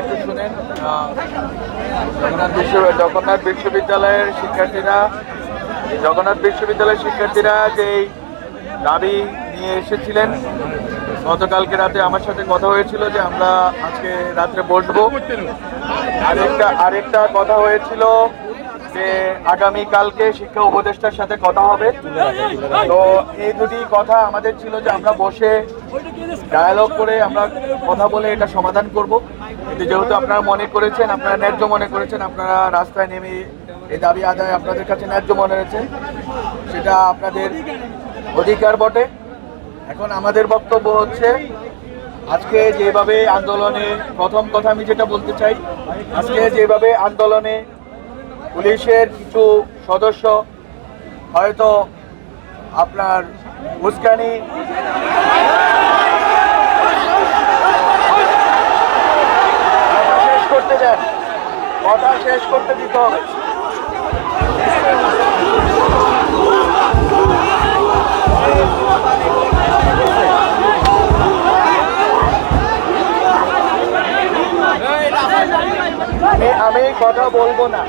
একটু শুনেন। জগন্নাথ বিশ্ববিদ্যালয়ের শিক্ষার্থীরা যেই দাবি নিয়ে এসেছিলেন, গতকালকে রাতে আমার সাথে কথা হয়েছিল যে আমরা আজকে রাত্রে বসবো। আরেকটা কথা হয়েছিল যে আগামীকালকে শিক্ষা উপদেষ্টার সাথে কথা হবে। তো এই দুটি কথা আমাদের ছিল যে আমরা বসে ডায়ালগ করে আমরা কথা বলে এটা সমাধান করব। কিন্তু যেহেতু আপনারা ন্যায্য মনে করেছেন, আপনারা রাস্তায় নেমে এই দাবি আদায় আপনাদের কাছে ন্যায্য মনে হয়েছে, সেটা আপনাদের অধিকার বটে। এখন আমাদের বক্তব্য হচ্ছে, আজকে যেভাবে আন্দোলনে, প্রথম কথা আমি যেটা বলতে চাই, আজকে যেভাবে আন্দোলনে পুলিশের কিছু সদস্য হয়তো আপনার উস্কানি কথা শেষ করতে দিতে হবে। আমি কথা বলবো না।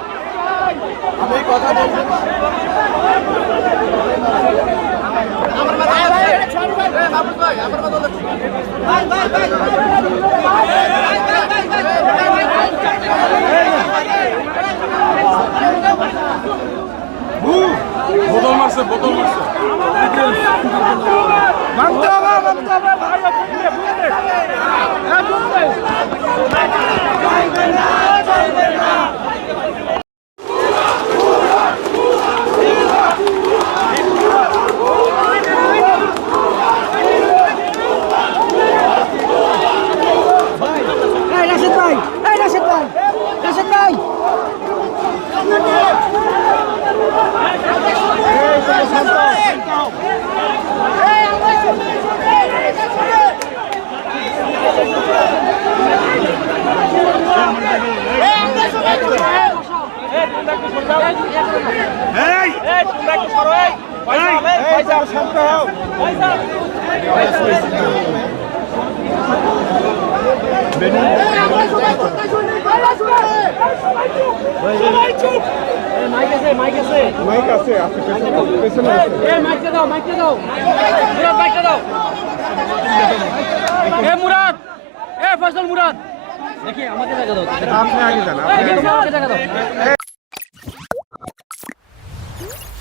বোতল মারছে মানতে হবে ভাই। মুরাদ, ফয়সাল মুরাদ, দেখি আমাকে জায়গা দাও। আপনি আগে যান।